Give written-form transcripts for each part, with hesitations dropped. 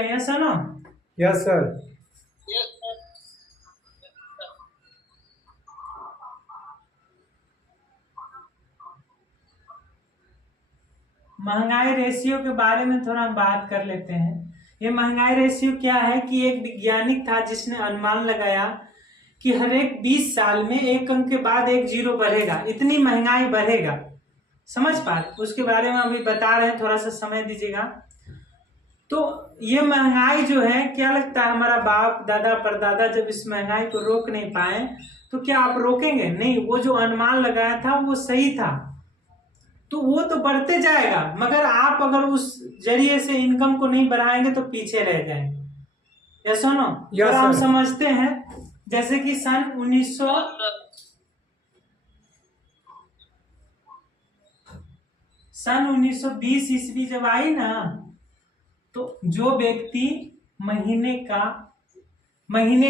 हैं, yes no? Yes sir. महंगाई ratio के बारे में थोड़ा हम बात कर लेते हैं। ये महंगाई रेशियो क्या है कि एक वैज्ञानिक था जिसने अनुमान लगाया कि हर एक 20 साल में एक अंक के बाद एक जीरो बढ़ेगा, इतनी महंगाई बढ़ेगा। समझ पा रहे? उसके बारे में अभी बता रहे हैं, थोड़ा सा समय दीजिएगा। तो ये महंगाई जो है, क्या लगता है हमारा बाप दादा परदादा जब इस महंगाई को रोक नहीं पाए तो क्या आप रोकेंगे? नहीं, वो जो अनुमान लगाया था वो सही था। तो वो तो बढ़ते जाएगा, मगर आप अगर उस जरिए से इनकम को नहीं बढ़ाएंगे तो पीछे रह जाएंगे। Yes no? यस हम सर। समझते हैं जैसे कि सन 1920 ईस्वी जब आई ना, तो जो व्यक्ति महीने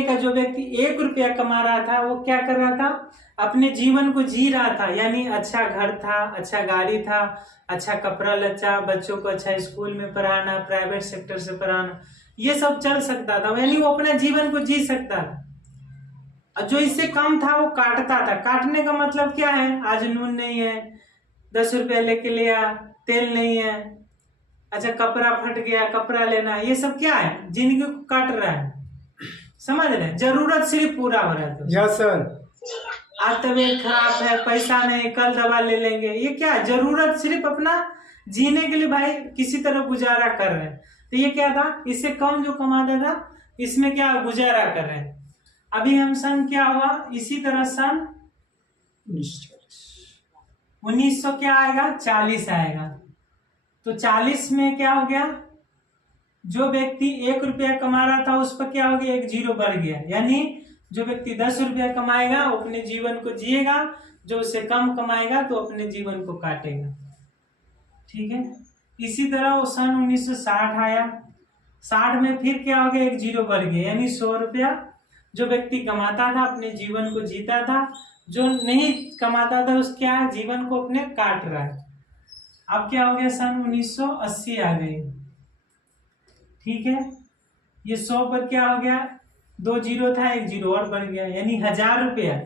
का जो व्यक्ति 1 रुपया कमा रहा था वो क्या कर रहा था? अपने जीवन को जी रहा था। यानी अच्छा घर था, अच्छा गाड़ी था, अच्छा कपड़ा लच्चा, बच्चों को अच्छा स्कूल में पढ़ाना, प्राइवेट सेक्टर से पढ़ाना, ये सब चल सकता था। यानी वो अपने जीवन को जी सकता था। और जो इससे कम था वो काटता था। काटने का मतलब क्या है? आज नून नहीं है, 10 रुपया लेके लिया, तेल नहीं है, अच्छा कपड़ा फट गया, कपड़ा लेना, ये सब क्या है? जिंदगी को काट रहा है। समझ रहे हैं? जरूरत सिर्फ पूरा हो रहा है। Yes sir. आज तबीयत खराब है, पैसा नहीं, कल दवा ले लेंगे, ये क्या है? जरूरत सिर्फ अपना जीने के लिए भाई किसी तरह गुजारा कर रहे हैं। तो ये क्या था? इससे कम जो कमाता था इसमें क्या गुजारा कर रहे हैं। अभी हम सन क्या हुआ, इसी तरह सन 1900 क्या आएगा? 40 आएगा। तो 40 में क्या हो गया? जो व्यक्ति 1 रुपया कमा रहा था उस पर क्या हो गया? एक जीरो बढ़ गया। यानी जो व्यक्ति 10 रुपया कमाएगा वो अपने जीवन को जिएगा, जो उससे कम कमाएगा तो अपने जीवन को काटेगा। ठीक है? इसी तरह वो सन 1960 आया। 60 में फिर क्या हो गया? एक जीरो बढ़ गया। यानी 100 रुपया जो व्यक्ति कमाता था अपने जीवन को जीता था, जो नहीं कमाता था उस क्या जीवन को अपने काट रहा है। अब क्या हो गया? सन 1980 आ गई। ठीक है? ये 100 पर क्या हो गया? 2 जीरो था, एक जीरो और बढ़ गया, यानी 1000 रुपया।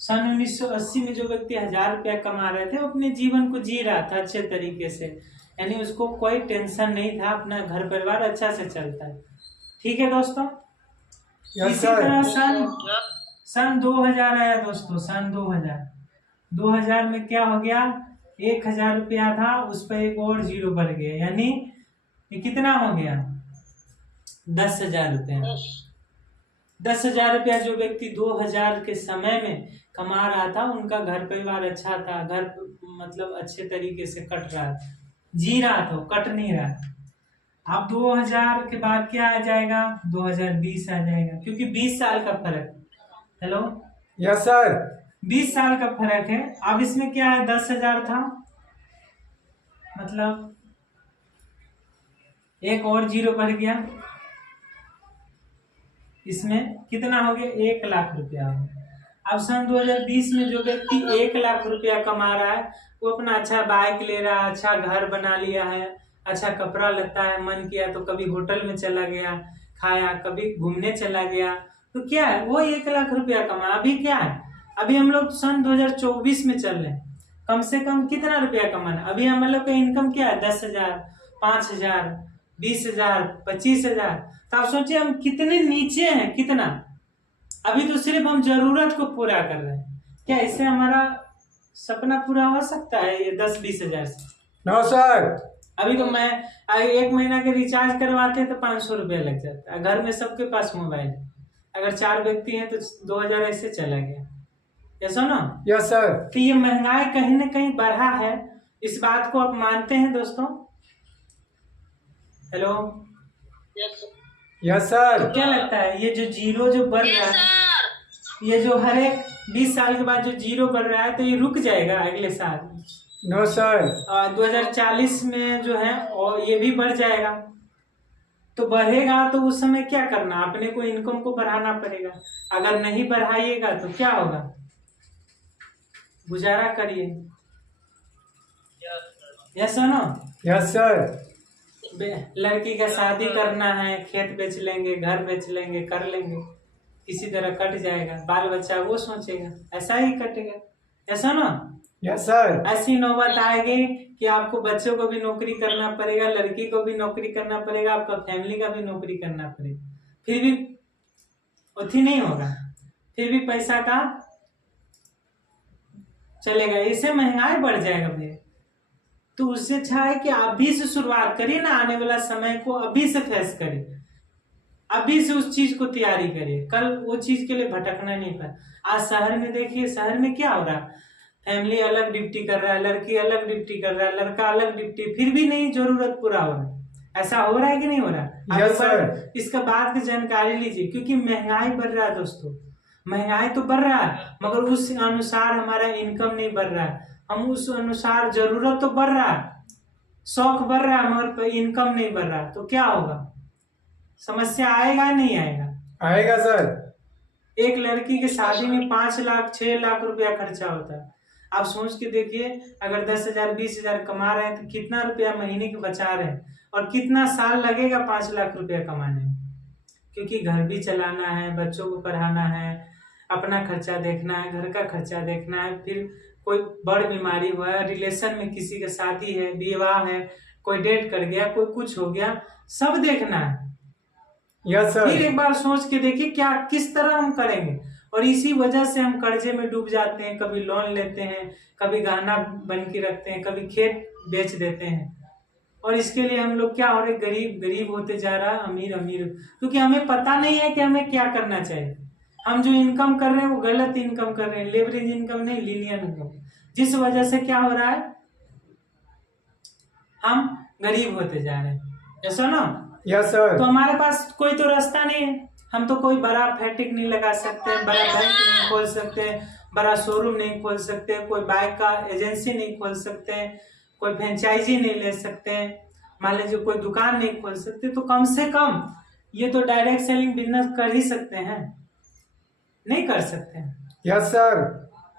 सन 1980 में जो व्यक्ति 1000 रुपया कमा रहे थे वो अपने जीवन को जी रहा था अच्छे तरीके से, यानी उसको कोई टेंशन नहीं था, अपना घर परिवार अच्छा से चलता है। ठीक है दोस्तों? इसी तरह सन 2000 आया दोस्तों। सन 2000 में क्या हो गया? 1000 रुपया था, उस पर एक और जीरो बढ़ गया, यानी ये कितना हो गया? 10,000 रुपया। 10,000 रुपया जो व्यक्ति 2000 के समय में कमा रहा था उनका घर परिवार अच्छा था, घर मतलब अच्छे तरीके से कट रहा था, जी रहा था, कट नहीं रहा था। अब 2000 के बाद क्या आ जाएगा? 2020 आ जाएगा, क्योंकि 20 साल का फर्क। हेलो? Yes sir. 20 साल का फर्क है। अब इसमें क्या है? 10,000 था, मतलब एक और जीरो बढ़ गया, इसमें कितना हो गया? 1 लाख रुपया हो गया। अब सन 2020 में जो व्यक्ति 1 लाख रुपया कमा रहा है वो अपना अच्छा बाइक ले रहा है, अच्छा घर बना लिया है, अच्छा कपड़ा लगता है, मन किया तो कभी होटल में चला गया खाया, कभी घूमने चला गया, तो क्या है? वो 1 लाख रुपया कमा। अभी क्या है? अभी हम लोग सन 2024 में चल रहे हैं। कम से कम कितना रुपया कमाना? अभी हम लोग का इनकम क्या है? 10,000, 5,000, 20,000, 25,000। तो आप सोचिए हम कितने नीचे हैं, कितना। अभी तो सिर्फ हम जरूरत को पूरा कर रहे हैं। क्या इससे हमारा सपना पूरा हो सकता है ये 10-20 हजार से? No sir. अभी तो मैं 1 महीना के रिचार्ज करवाते हैं तो 500 रुपया लग जाता है। घर में सबके पास मोबाइल है, अगर 4 व्यक्ति हैं तो 2,000 ऐसे चला गया। ऐसा ना? Yes sir. तो ये महंगाई कहीं ना कहीं बढ़ा है, इस बात को आप मानते हैं दोस्तों? हेलो? Yes sir. तो क्या लगता है ये जो जीरो जो बढ़ रहा है, ये जो हर एक 20 साल के बाद जो जीरो बढ़ रहा है, तो ये रुक जाएगा अगले साल? No sir. 2040 में जो है और ये भी बढ़ जाएगा। तो बढ़ेगा तो उस समय क्या करना? अपने को इनकम को बढ़ाना पड़ेगा। अगर नहीं बढ़ाइएगा तो क्या होगा? गुजारा करिए। Yes no? Yes sir. लड़की का शादी करना है, खेत बेच लेंगे, घर बेच लेंगे, कर लेंगे, किसी तरह कट जाएगा, बाल बच्चा वो सोचेगा, ऐसा ही कटेगा, ऐसा ना। Yes sir. ऐसी नौबत आएगी कि आपको बच्चों को भी नौकरी करना पड़ेगा, लड़की को भी नौकरी करना पड़ेगा, आपका फैमिली का भी नौकरी करना पड़ेगा, फिर भी उठी नहीं होगा, फिर भी पैसा का चलेगा, इससे महंगाई बढ़ जाएगा भैया। तो उससे अच्छा है कि अभी से शुरुआत करिए ना, आने वाला समय को अभी से फेस करिए, अभी से उस चीज को तैयारी करिए, कल वो चीज के लिए भटकना नहीं पड़ा। आज शहर में देखिए, शहर में क्या हो रहा है, फैमिली अलग ड्यूटी कर रहा है, लड़की अलग ड्यूटी कर रहा है, लड़का अलग ड्यूटी, फिर भी नहीं जरूरत पूरा हो रहा है। ऐसा हो रहा है कि नहीं हो रहा है? Yes sir. इसका बात की जानकारी लीजिए, क्योंकि महंगाई बढ़ रहा है दोस्तों, महंगाई तो बढ़ रहा है, मगर उस अनुसार हमारा इनकम नहीं बढ़ रहा है। हम उस अनुसार, जरूरत तो बढ़ रहा है, शौक बढ़ रहा है, मगर इनकम नहीं बढ़ रहा, तो क्या होगा? समस्या आएगा नहीं आएगा? आएगा सर। एक लड़की की शादी में 5 लाख 6 लाख रुपया खर्चा होता है। आप सोच के देखिए, अगर 10,000 20,000 कमा रहे हैं तो कितना रुपया महीने के बचा रहे हैं, और कितना साल लगेगा 5 लाख रुपया कमाने में, क्योंकि घर भी चलाना है, बच्चों को पढ़ाना है, अपना खर्चा देखना है, घर का खर्चा देखना है, फिर कोई बड़ बीमारी हुआ है, रिलेशन में किसी की शादी है, विवाह है, कोई डेट कर गया, कोई कुछ हो गया, सब देखना है। Yes sir. फिर एक बार सोच के देखिए क्या किस तरह हम करेंगे, और इसी वजह से हम कर्जे में डूब जाते हैं, कभी लोन लेते हैं, कभी गहना बन के रखते हैं, कभी खेत बेच देते हैं, और इसके लिए हम लोग क्या हो रहे, गरीब गरीब होते जा रहा है, अमीर अमीर, क्योंकि हमें पता नहीं है कि हमें क्या करना चाहिए। हम जो इनकम कर रहे हैं वो गलत इनकम कर रहे हैं, लेवरेज इनकम नहीं, लीनियर इनकम, जिस वजह से क्या हो रहा है, हम गरीब होते जा रहे हैं, ऐसा ना। Yes sir. तो हमारे पास कोई तो रास्ता नहीं है, हम तो कोई बड़ा फैक्ट्री नहीं लगा सकते, बड़ा बैंक नहीं खोल सकते, बड़ा शोरूम नहीं खोल सकते, कोई बाइक का एजेंसी नहीं खोल सकते, कोई फ्रेंचाइजी नहीं ले सकते, मान लीजिए कोई दुकान नहीं खोल सकते, तो कम से कम ये तो डायरेक्ट सेलिंग बिजनेस कर ही सकते हैं, नहीं कर सकते हैं? Yes sir.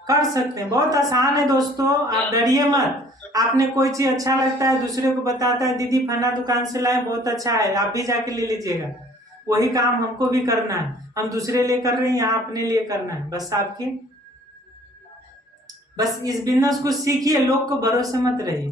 कर सकते हैं, बहुत आसान है दोस्तों, आप डरिए मत। आपने कोई चीज अच्छा लगता है, दूसरे को बताता है, दीदी फना दुकान से लाए, बहुत अच्छा है, आप भी जाके ले लीजिएगा। वही काम हमको भी करना है, हम दूसरे लिए कर रहे हैं, यहाँ अपने लिए करना है। बस आपकी, बस इस बिजनेस को सीखिए, लोग को भरोसे मत रहिए।